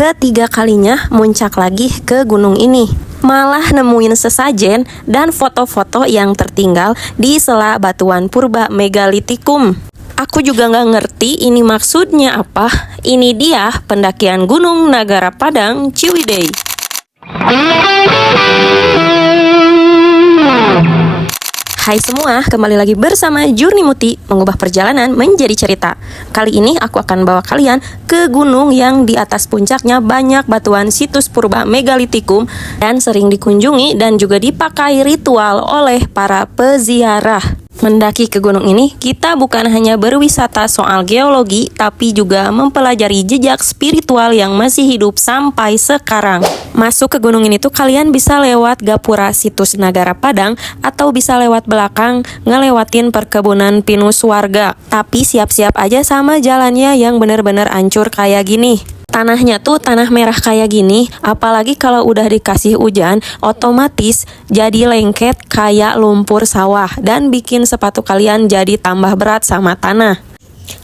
Ketiga kalinya muncak lagi ke gunung ini. Malah nemuin sesajen dan foto-foto yang tertinggal di sela batuan purba megalitikum. Aku juga nggak ngerti ini maksudnya apa. Ini dia pendakian Gunung Nagara Padang Ciwidey. Hai semua, kembali lagi bersama Journey Muti, mengubah perjalanan menjadi cerita. Kali ini aku akan bawa kalian ke gunung yang di atas puncaknya banyak batuan situs purba megalitikum dan sering dikunjungi dan juga dipakai ritual oleh para peziarah. Mendaki ke gunung ini, kita bukan hanya berwisata soal geologi, tapi juga mempelajari jejak spiritual yang masih hidup sampai sekarang. Masuk ke gunung ini tuh kalian bisa lewat gapura situs Nagara Padang, atau bisa lewat belakang ngelewatin perkebunan pinus warga. Tapi siap-siap aja sama jalannya yang bener-bener ancur kayak gini. Tanahnya tuh tanah merah kayak gini, apalagi kalau udah dikasih hujan, otomatis jadi lengket kayak lumpur sawah dan bikin sepatu kalian jadi tambah berat sama tanah.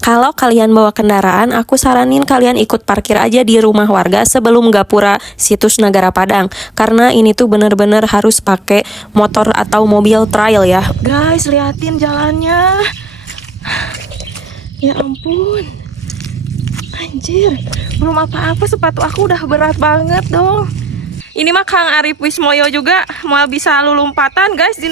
Kalau kalian bawa kendaraan, aku saranin kalian ikut parkir aja di rumah warga sebelum gapura situs Nagara Padang, karena ini tuh bener-bener harus pakai motor atau mobil trail ya. Guys, liatin jalannya. Ya ampun. Anjir, belum apa-apa sepatu aku udah berat banget dong. Ini mah Kang Arif Wismoyo juga mau bisa lompatan guys di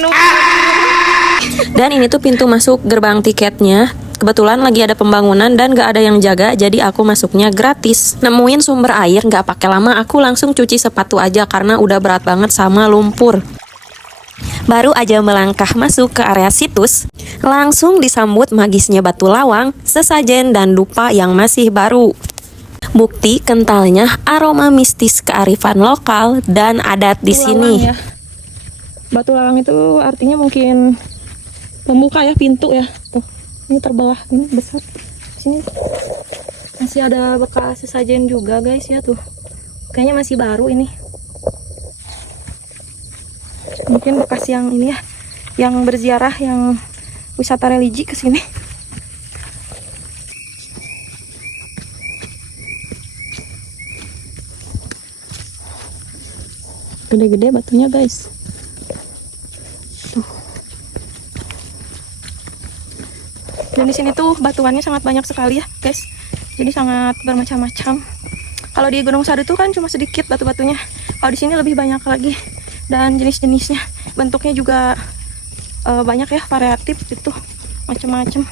Dan ini tuh pintu masuk gerbang tiketnya. Kebetulan lagi ada pembangunan dan gak ada yang jaga, jadi aku masuknya gratis. Nemuin sumber air, gak pakai lama, aku langsung cuci sepatu aja karena udah berat banget sama lumpur. Baru aja melangkah masuk ke area situs, langsung disambut magisnya batu lawang, sesajen dan dupa yang masih baru. Bukti kentalnya aroma mistis kearifan lokal dan adat di sini. Ya. Batu lawang itu artinya mungkin pembuka ya, pintu ya. Tuh, ini terbelah, ini besar. Sini masih ada bekas sesajen juga guys ya tuh. Kayaknya masih baru ini. Mungkin bekas yang ini ya, yang berziarah, yang wisata religi ke sini. Gede-gede batunya guys. Tuh. Dan di sini tuh batuannya sangat banyak sekali ya guys. Jadi sangat bermacam-macam. Kalau di Gunung Sadu tuh kan cuma sedikit batu-batunya. Kalau di sini lebih banyak lagi. Dan jenis-jenisnya, bentuknya juga banyak ya, variatif gitu, macam-macam.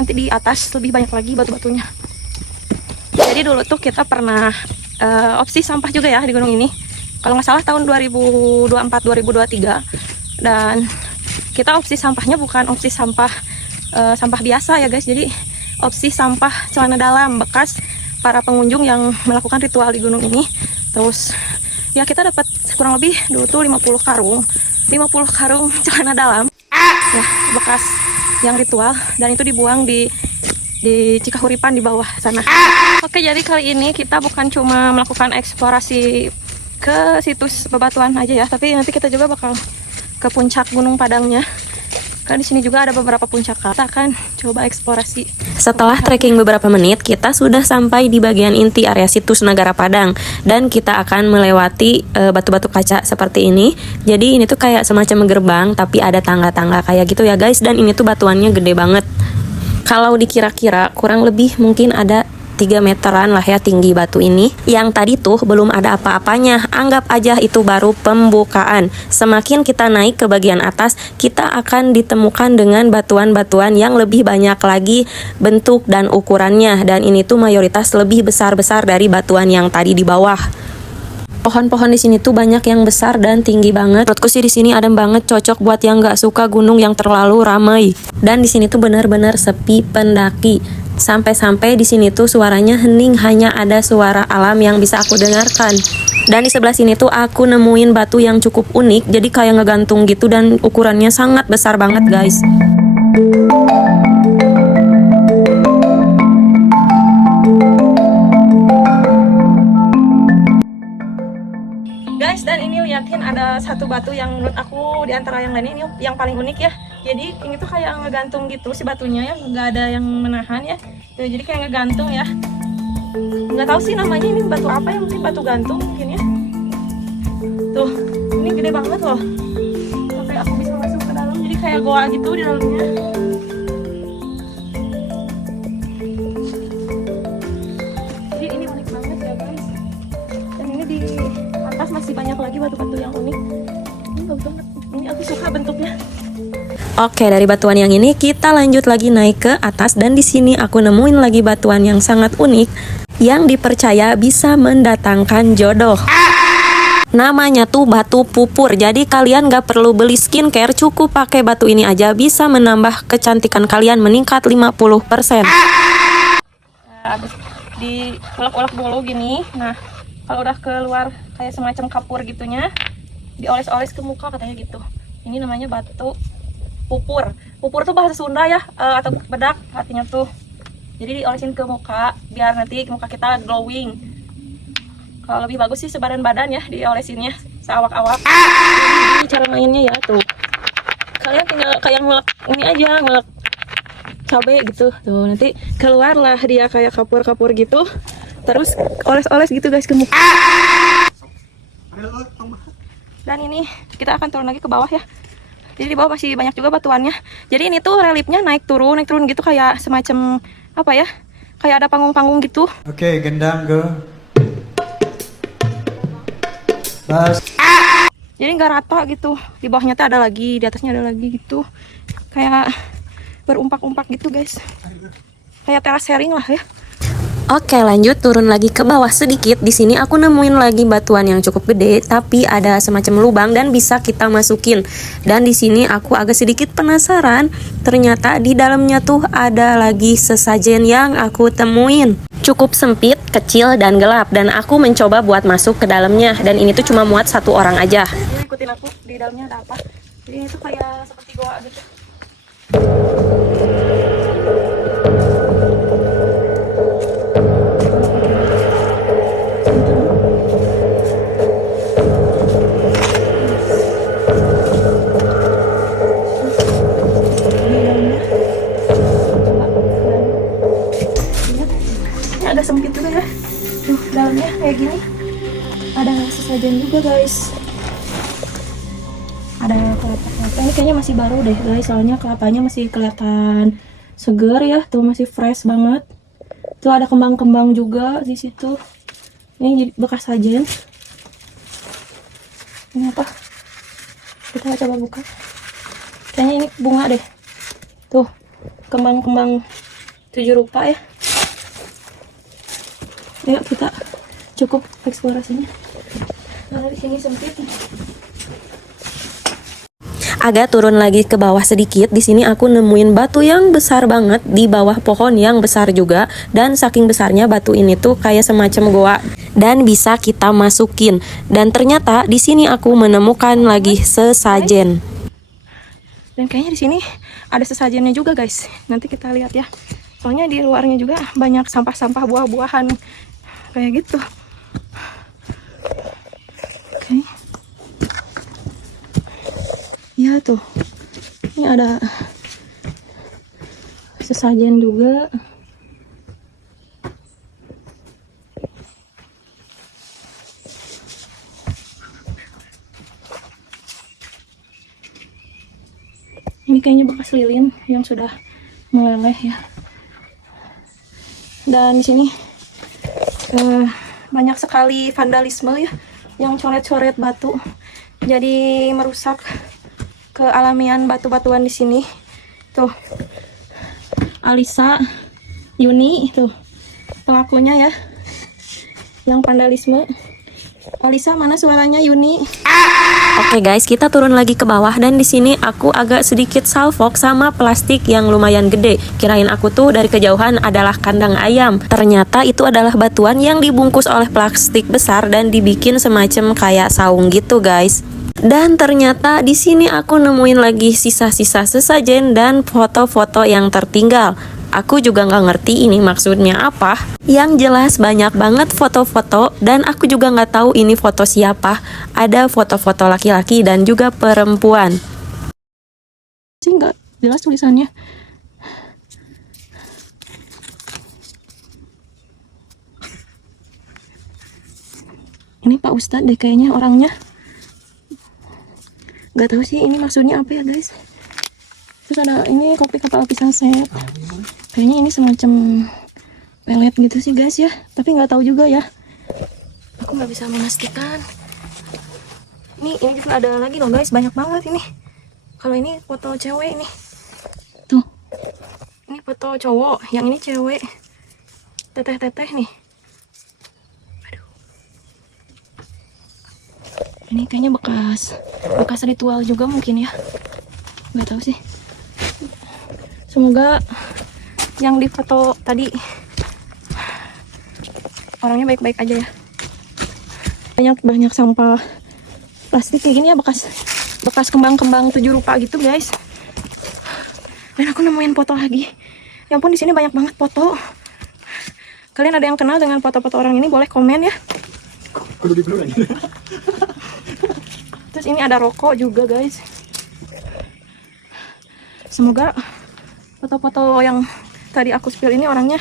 Nanti di atas lebih banyak lagi batu-batunya. Jadi dulu tuh kita pernah opsi sampah juga ya di gunung ini. Kalau nggak salah tahun 2024-2023. Dan kita opsi sampahnya bukan opsi sampah sampah biasa ya guys. Jadi opsi sampah celana dalam bekas para pengunjung yang melakukan ritual di gunung ini. Terus ya kita dapat kurang lebih dulu tuh 50 karung celana dalam ya, bekas yang ritual, dan itu dibuang di Cikahuripan di bawah sana. Oke, jadi kali ini kita bukan cuma melakukan eksplorasi ke situs bebatuan aja ya, tapi nanti kita juga bakal ke puncak Gunung Padangnya. Karena di sini juga ada beberapa puncak, kita akan coba eksplorasi. Setelah trekking beberapa menit, kita sudah sampai di bagian inti area situs Nagara Padang, dan kita akan melewati batu-batu kaca seperti ini. Jadi ini tuh kayak semacam gerbang, tapi ada tangga-tangga kayak gitu ya guys. Dan ini tuh batuannya gede banget. Kalau dikira-kira kurang lebih mungkin ada 3 meteran lah ya tinggi batu ini. Yang tadi tuh belum ada apa-apanya, anggap aja itu baru pembukaan. Semakin kita naik ke bagian atas, kita akan ditemukan dengan batuan-batuan yang lebih banyak lagi bentuk dan ukurannya. Dan ini tuh mayoritas lebih besar-besar dari batuan yang tadi di bawah. Pohon-pohon di sini tuh banyak yang besar dan tinggi banget. Menurutku sih di sini adem banget, cocok buat yang nggak suka gunung yang terlalu ramai. Dan di sini tuh benar-benar sepi pendaki. Sampai-sampai di sini tuh suaranya hening, hanya ada suara alam yang bisa aku dengarkan. Dan di sebelah sini tuh aku nemuin batu yang cukup unik, jadi kayak ngegantung gitu dan ukurannya sangat besar banget guys. Guys, dan ini liatin ada satu batu yang menurut aku di antara yang lain ini yang paling unik ya. Jadi ini tuh kayak ngegantung gitu si batunya ya, nggak ada yang menahan ya. Tuh, jadi kayak ngegantung ya. Nggak tahu sih namanya ini batu apa ya, mungkin batu gantung mungkin ya. Tuh, ini gede banget loh. Sampai aku bisa masuk ke dalam, jadi kayak goa gitu di dalamnya. Jadi ini unik banget ya guys. Dan ini di atas masih banyak lagi batu-batu yang unik. Ini bagus banget. Ini aku suka bentuknya. Oke, dari batuan yang ini kita lanjut lagi naik ke atas dan di sini aku nemuin lagi batuan yang sangat unik yang dipercaya bisa mendatangkan jodoh. Namanya tuh batu pupur. Jadi kalian gak perlu beli skincare, cukup pakai batu ini aja bisa menambah kecantikan kalian meningkat 50%. Habis diulek-ulek dulu gini. Nah, kalau udah keluar kayak semacam kapur gitunya, dioles-oles ke muka katanya gitu. Ini namanya batu pupur. Pupur tuh bahasa Sunda ya, atau bedak artinya tuh. Jadi diolesin ke muka biar nanti muka kita glowing. Kalau lebih bagus sih sebadan badan ya diolesinnya seawak-awak. Jadi cara mainnya ya tuh. Kalian tinggal kayak ngelak ini aja, ngelak cabai gitu. Tuh nanti keluarlah dia kayak kapur-kapur gitu. Terus oles-oles gitu guys ke muka. Dan ini kita akan turun lagi ke bawah ya. Jadi di bawah masih banyak juga batuannya. Jadi ini tuh reliefnya naik turun gitu kayak semacam apa ya? Kayak ada panggung-panggung gitu. Oke, gendang go. Bas. Jadi nggak rata gitu. Di bawahnya tuh ada lagi, di atasnya ada lagi gitu. Kayak berumpak-umpak gitu guys. Kayak teras sharing lah ya. Oke, lanjut turun lagi ke bawah sedikit. Di sini aku nemuin lagi batuan yang cukup gede, tapi ada semacam lubang dan bisa kita masukin. Dan di sini aku agak sedikit penasaran. Ternyata di dalamnya tuh ada lagi sesajen yang aku temuin. Cukup sempit, kecil dan gelap. Dan aku mencoba buat masuk ke dalamnya. Dan ini tuh cuma muat satu orang aja. Jadi ikutin aku di dalamnya ada apa. Jadi ini tuh kayak seperti goa gitu. Agak sempit juga ya. Tuh dalamnya kayak gini. Ada sesajen juga guys. Ada kelapa-kelapa. Ini kayaknya masih baru deh guys. Soalnya kelapanya masih kelihatan seger ya. Tuh masih fresh banget. Tuh ada kembang-kembang juga di situ. Ini bekas sajen. Ini apa? Kita coba buka. Kayaknya ini bunga deh. Tuh kembang-kembang 7 rupa ya. Yuk kita cukup eksplorasinya. Karena di sini sempit. Agak turun lagi ke bawah sedikit. Di sini aku nemuin batu yang besar banget di bawah pohon yang besar juga. Dan saking besarnya batu ini tuh kayak semacam goa dan bisa kita masukin. Dan ternyata di sini aku menemukan lagi sesajen. Dan kayaknya di sini ada sesajennya juga guys. Nanti kita lihat ya. Soalnya di luarnya juga banyak sampah-sampah buah-buahan kayak gitu. Oke. Ya tuh. Ini ada sesajen juga. Ini kayaknya bekas lilin yang sudah meleleh ya. Dan di sini banyak sekali vandalisme ya, yang coret-coret batu. Jadi merusak kealamian batu-batuan di sini. Tuh, Alisa, Yuni, tuh pelakunya ya, yang vandalisme. Alisa mana suaranya Yuni? Oke guys, kita turun lagi ke bawah dan di sini aku agak sedikit salfok sama plastik yang lumayan gede. Kirain aku tuh dari kejauhan adalah kandang ayam. Ternyata itu adalah batuan yang dibungkus oleh plastik besar dan dibikin semacam kayak saung gitu guys. Dan ternyata di sini aku nemuin lagi sisa-sisa sesajen dan foto-foto yang tertinggal. Aku juga nggak ngerti ini maksudnya apa. Yang jelas banyak banget foto-foto dan aku juga nggak tahu ini foto siapa. Ada foto-foto laki-laki dan juga perempuan. Sih nggak jelas tulisannya. Ini Pak Ustadz deh kayaknya orangnya. Gak tahu sih ini maksudnya apa ya guys. Terus ada ini kopi kepala pisang set. Kayaknya ini semacam pelet gitu sih guys ya. Tapi nggak tahu juga ya. Aku nggak bisa memastikan. Ini juga ada lagi loh guys, banyak banget ini. Kalau ini foto cewek ini. Tuh. Ini foto cowok, yang ini cewek. Teteh-teteh nih. Aduh. Ini kayaknya bekas ritual juga mungkin ya. Nggak tahu sih. Semoga yang di foto tadi orangnya baik-baik aja ya. Banyak sampah plastik kayak gini ya, bekas kembang-kembang 7 rupa gitu guys. Dan aku nemuin foto lagi. Ya ampun, di sini banyak banget foto. Kalian ada yang kenal dengan foto-foto orang ini boleh komen ya. Terus ini ada rokok juga guys. Semoga foto-foto yang tadi aku spill ini orangnya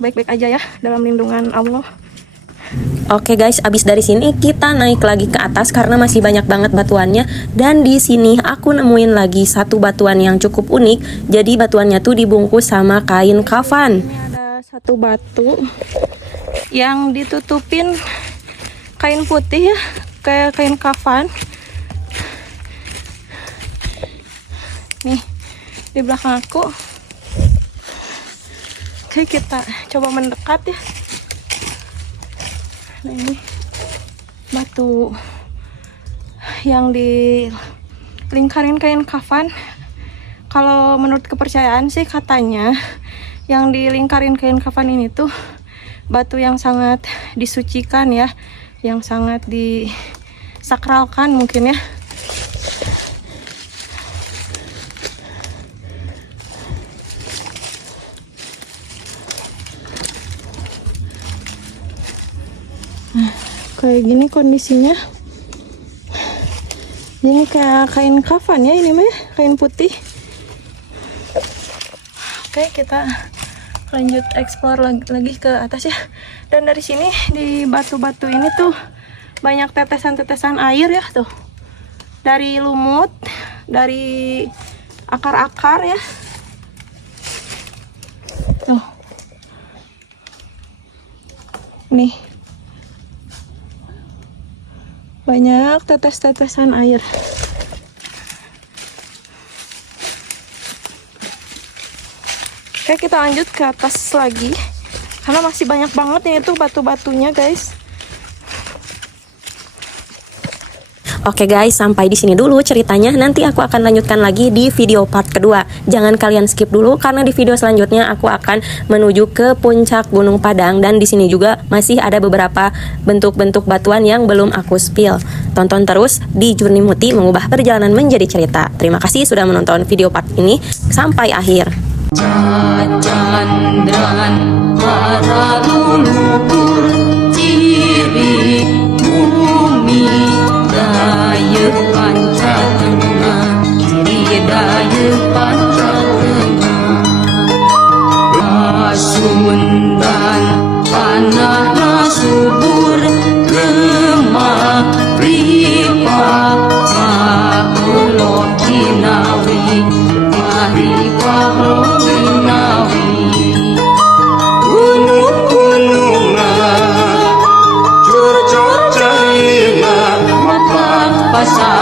baik-baik aja ya, dalam lindungan Allah. Oke guys, abis dari sini kita naik lagi ke atas karena masih banyak banget batuannya. Dan di sini aku nemuin lagi satu batuan yang cukup unik. Jadi batuannya tuh dibungkus sama kain kafan. Ini ada satu batu yang ditutupin kain putih ya, kayak kain kafan. Nih di belakang aku. Oke, kita coba mendekat ya. Nah, ini batu yang dilingkarin kain kafan. Kalau menurut kepercayaan sih katanya yang dilingkarin kain kafan ini tuh batu yang sangat disucikan ya, yang sangat disakralkan mungkin ya. Kayak gini kondisinya. Ini kayak kain kafan ya, ini mah kain putih. Oke, kita lanjut explore lagi ke atas ya. Dan dari sini di batu-batu ini tuh banyak tetesan-tetesan air ya tuh. Dari lumut, dari akar-akar ya. Tuh. Nih. Banyak tetes-tetesan air. Oke, kita lanjut ke atas lagi karena masih banyak banget nih itu batu-batunya guys. Oke guys, sampai di sini dulu ceritanya. Nanti aku akan lanjutkan lagi di video part kedua. Jangan kalian skip dulu karena di video selanjutnya aku akan menuju ke puncak Gunung Padang dan di sini juga masih ada beberapa bentuk-bentuk batuan yang belum aku spill. Tonton terus di Journey Muti mengubah perjalanan menjadi cerita. Terima kasih sudah menonton video part ini sampai akhir. Cacandran para luluhur ciri bumi daya Pancatengah, kiri daya Pancatengah. Pasundan panah subur lemah ripa makulok kinawi maripa kinawi. Gunung-gunungan cur-cur cahina mata pasar